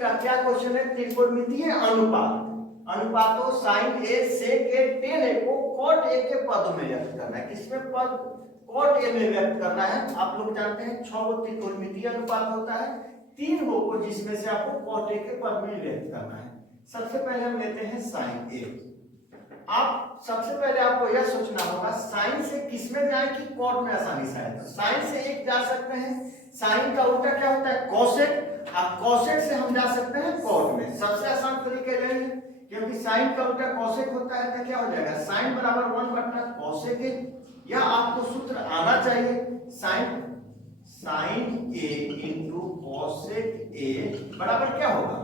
का क्या क्वेश्चन है, त्रिकोणमितीय अनुपात, अनुपातों साइन ए सेक ए टेन ए को कॉट ए के पदों में व्यक्त करना है। किसमें पद, कॉट ए में व्यक्त करना है। आप लोग जानते हैं 6 गो त्रिकोणमितीय अनुपात होता है, 3 गो को जिसमें से आपको कॉट ए के पद में व्यक्त करना है। सबसे पहले हम लेते हैं साइन ए। आप सबसे पहले आपको यह सोचना होगा साइन से किस में जाए कि कॉट में आसानी से आए। तो साइन से एक जा सकते हैं, साइन का उल्टा क्या होता है, कोसेक। अब कोसेक से हम जा सकते हैं कॉट में, सबसे आसान तरीके रहेंगे क्योंकि साइन का उल्टा कोसेक होता है। तो क्या हो जाएगा, साइन बराबर 1 बटा कोसेक ए। यह आपको सूत्र आना चाहिए, sine sine A into cosec A बराबर क्या होगा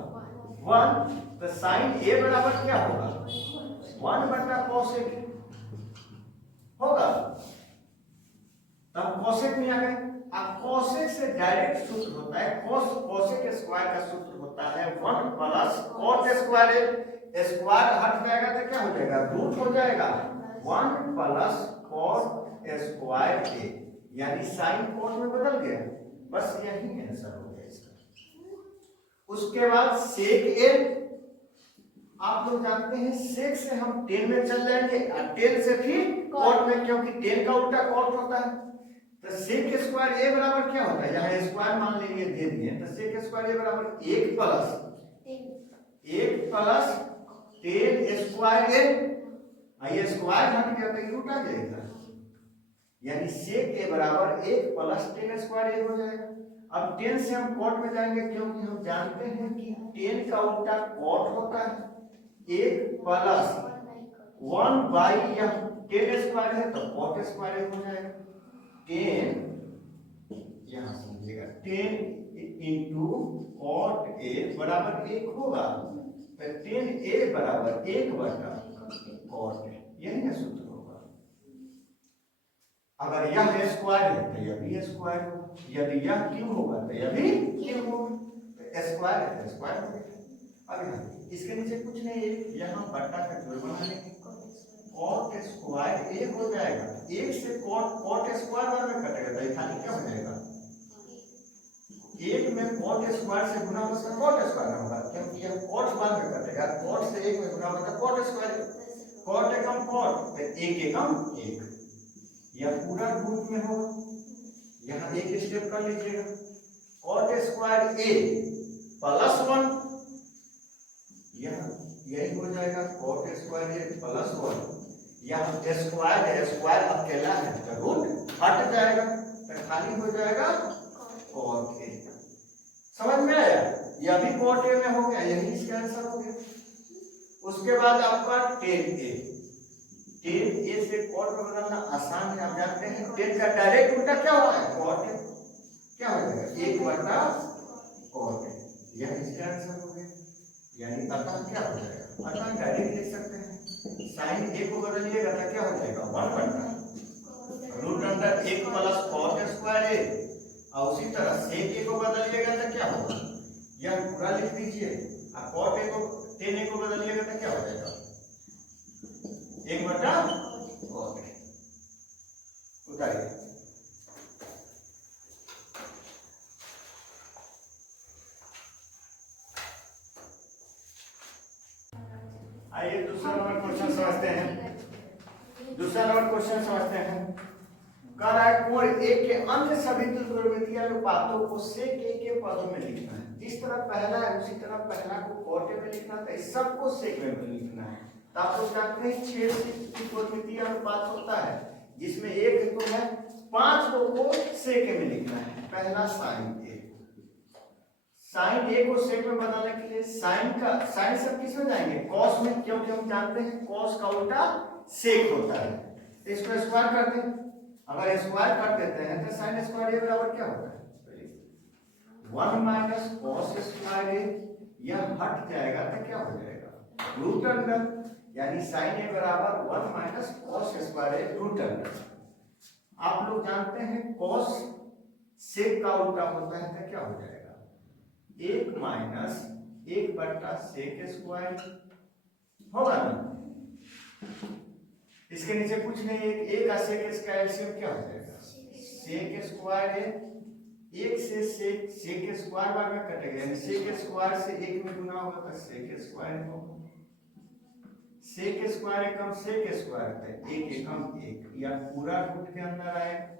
1। तो साइन ए बराबर क्या होगा 1 बटा कोसेक होगा। तब कोसेक में आ गए। अब कोसेक से डायरेक्ट सूत्र होता है, कोसेक स्क्वायर का सूत्र होता है 1 प्लस कॉट स्क्वायर ए। स्क्वायर हट जाएगा तो क्या हो जाएगा, रूट हो जाएगा 1 प्लस कॉट स्क्वायर ए, यानी साइन कॉट में बदल गया। बस यही आंसर हो गया इसका। उसके बाद सेक ए, आप लोग जानते हैं सेक से हम 10 में चल जाएंगे और 10 से फिर कॉट में, क्योंकि 10 का उल्टा कॉट होता है। तो सेक स्क्वायर ए बराबर क्या होता है, यहाँ स्क्वायर मान लीजिए दे दिए, तो सेक स्क्वायर ए बराबर 1 प्लस 10 स्क्वायर ए। ये स्क्वायर हट गया तो रूट आ जाएगा, यानी सेक ए बराबर 1 प्लस 10 स्क्वायर ए हो जाएगा। अब 10 से हम कॉट में जाएंगे क्योंकि हम जानते हैं कि 10 का उल्टा कॉट होता है। 1 प्लस 1 बाई यह 10 स्क्वायर है तो कॉट स्क्वायर हो जाएगा। 10 यहां समझिएगा 10 इंटू कॉट ए बराबर 1 होगा। तो 10 ए बराबर 1 बटा कॉट ए, यही सूत्र होगा। अगर यह स्क्वायर है तो यह भी स्क्वायर होगा, यदि यह क्यूब होगा तो यह भी क्यूब होगा। तो स्क्वायर है तो स्क्वायर हो गया। अब इसके नीचे कुछ नहीं है, यहाँ बट्टा का जोड़ बना लेंगे, कॉट स्क्वायर ए हो जाएगा। 1 से कॉट स्क्वायर बार में कटेगा तो खाली क्या हो जाएगा, 1 में कॉट स्क्वायर से गुना होगा कॉट स्क्वायर होगा, क्योंकि यह कॉट बार में कटेगा। कॉट से 1 में गुना होगा कॉट स्क्वायर, कॉट एकम कॉट तो 1 एकम 1, यह पूरा रूट में होगा। यहाँ एक स्टेप कर लीजिएगा, कॉट स्क्वायर ए प्लस 1, यही हो जाएगा कॉट स्क्वायर ए प्लस 1। यहाँ स्क्वायर है, स्क्वायर अकेला है तो रूट हट जाएगा तो खाली हो जाएगा कॉट ए। समझ में आया, यह भी कॉट ए में हो गया, यही इसका आंसर हो गया। उसके बाद आपका 10a, 10a से कॉट में बदलना आसान है, आप जानते हैं 10 का डायरेक्ट उल्टा क्या हुआ है कॉट ए, क्या हो जाएगा 1 बटा कॉट ए, यह इसका आंसर हो गया। यानी अतः क्या हो जाएगा, अतः डायरेक्ट लिख सकते हैं, साइन ए को बदलिएगा तो क्या हो जाएगा 1 बटा root under 1 plus cot square A, और उसी तरह सेक ए को बदलिएगा तो क्या होगा, यह पूरा लिख दीजिए, और कॉट ए को 10 ए को बदलिएगा तो क्या हो जाएगा 1 बटा कॉट ए। उतारिए। आइए दूसरा नंबर क्वेश्चन समझते हैं। दूसरा नंबर क्वेश्चन समझते हैं। कह रहा है कोण ए के अन्य सभी त्रिकोणमितीय अनुपातों को सेक ए के पदों में लिखना है। जिस तरह पहला है उसी तरह पहला को कॉट ए में लिखना है, इस सबको सेक ए में लिखना है। तो आप लोग जानते हैं 6 त्रिकोणमितीय अनुपात होता है, जिसमें एक तो है 5 को सेक ए में लिखना है। पहला साइन ए, साइन ए को सेक में बनाने के लिए साइन सब किस में जाएंगे कॉस में, क्योंकि हम जानते हैं कॉस का उल्टा सेक होता है। तो इसको स्क्वायर कर दें, अगर स्क्वायर कर देते हैं तो साइन स्क्वायर ए बराबर क्या होता है 1 माइनस कॉस स्क्वायर ए, यह हट जाएगा तो क्या हो जाएगा रूट अंडर, यानी साइन ए बराबर 1 माइनस कॉस स्क्वायर ए रूट अंडर। आप लोग जानते हैं कॉस सेक का उल्टा होता है तो क्या हो जाएगा 1 माइनस 1 बटा सेक स्क्वायर होगा ना। इसके नीचे कुछ नहीं है, 1 का सेक इसका एलसीएम क्या हो जाएगा सेक स्क्वायर है एक से सेक स्क्वायर बार में कटेगा, यानी सेक स्क्वायर से एक में गुना होगा तो सेक स्क्वायर होगा। सेक स्क्वायर एकम सेक स्क्वायर है, एक एकम एक, या पूरा रूट के अंदर आएगा।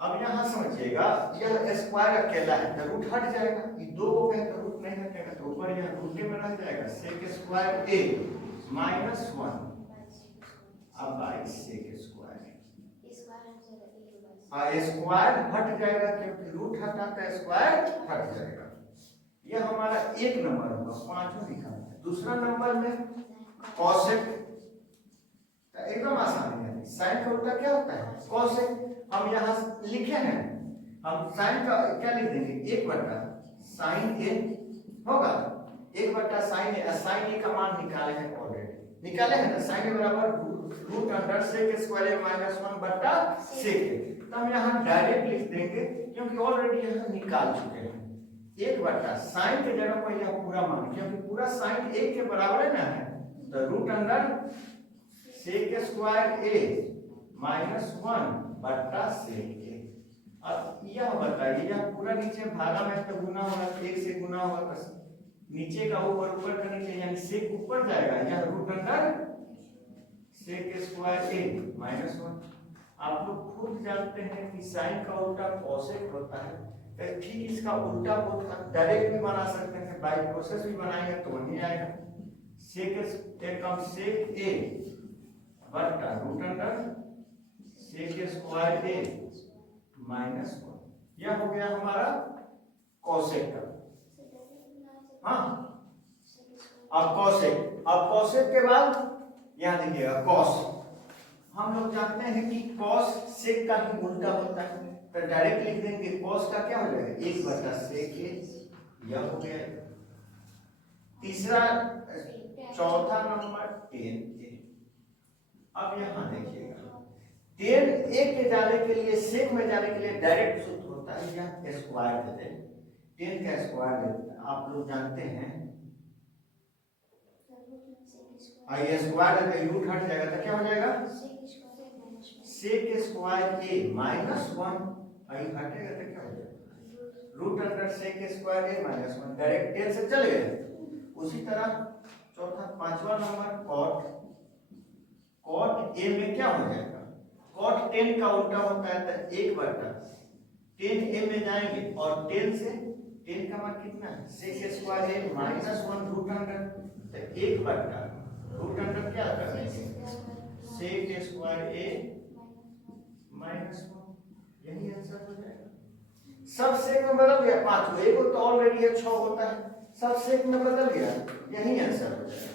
अब यहाँ समझिएगा, यह स्क्वायर अकेला है तो रूट हट जाएगा, ये दो हो गए तो रूट नहीं हटेगा, तो ऊपर यह रूट में रह जाएगा सेक स्क्वायर ए माइनस 1 अब बाई सेक स्क्वायर। हाँ स्क्वायर हट जाएगा क्योंकि रूट हटा तो स्क्वायर हट जाएगा। यह हमारा एक नंबर होगा, पांचों निकालना है। दूसरा नंबर में कॉसेक, एकदम आसान है, साइन का उल्टा क्या होता है कॉसेक। हम यहाँ लिखे हैं, हम साइन का क्या लिख देंगे, एक बटा साइन ए होगा, एक बटा साइन ए। साइन ए का मान निकाले हैं ऑलरेडी, निकाले हैं ना, साइन ए बराबर रूट अंडर सेक स्क्वायर ए माइनस 1 बटा सेक ए। तो हम यहाँ डायरेक्ट लिख देंगे क्योंकि ऑलरेडी यहाँ निकाल चुके हैं। एक बटा साइन के जगह पर यह पूरा मान, क्योंकि पूरा साइन एक के बराबर है ना, तो रूट अंडर सेक स्क्वायर ए माइनस 1 बटा सेक ए। अब यह बताइए, यह पूरा नीचे भागा में तो गुना होगा, एक से गुना होगा तो नीचे का ऊपर, ऊपर का नीचे, यानी सेक ऊपर जाएगा, यह रूट अंडर सेक स्क्वायर ए माइनस 1। आप लोग खुद जानते हैं कि साइन का उल्टा कॉसेक होता है, तो ठीक इसका उल्टा होता डायरेक्ट भी बना सकते हैं, बाय प्रोसेस भी बनाएंगे तो वही आएगा सेक एकम सेक ए बटा रूट अंडर सेक स्क्वायर ए माइनस 1। यह हो गया हमारा कॉसेक का। हाँ अब कॉसेक के बाद यहाँ देखिएगा कॉस। हम लोग जानते हैं कि कॉस सेक का ही उल्टा होता है, तो डायरेक्ट लिख देंगे कॉस का क्या हो जाएगा, एक बटा सेक ए, यह हो गया। तीसरा चौथा नंबर टेन ए। अब यहाँ देखिएगा, टेन ए के जाने के लिए, सेक में जाने के लिए डायरेक्ट सूत्र होता है, यह स्क्वायर देते हैं, टेन का स्क्वायर देते हैं, आप लोग जानते हैं। आई स्क्वायर देते रूट हट जाएगा तो क्या हो जाएगा सेक स्क्वायर ए माइनस 1, आई हटेगा तो क्या हो जाएगा रूट अंडर सेक स्क्वायर ए माइनस 1, डायरेक्ट टेन से चले गए। उसी तरह चौथा पांचवा नंबर कॉट। कॉट ए में क्या हो जाएगा, कॉट 10 का उल्टा होता है तो एक बटा 10 ए में जाएंगे, और 10 से 10 का मान कितना है सेक स्क्वायर ए माइनस 1 रूट अंडर, तो एक बटा रूट अंडर क्या आता है सेक स्क्वायर ए माइनस 1, यही आंसर हो जाएगा। सब सेक में बदल गया, पांचों एक तो ऑलरेडी 6 होता है, सब सेक में बदल गया, यही आंसर हो जाएगा।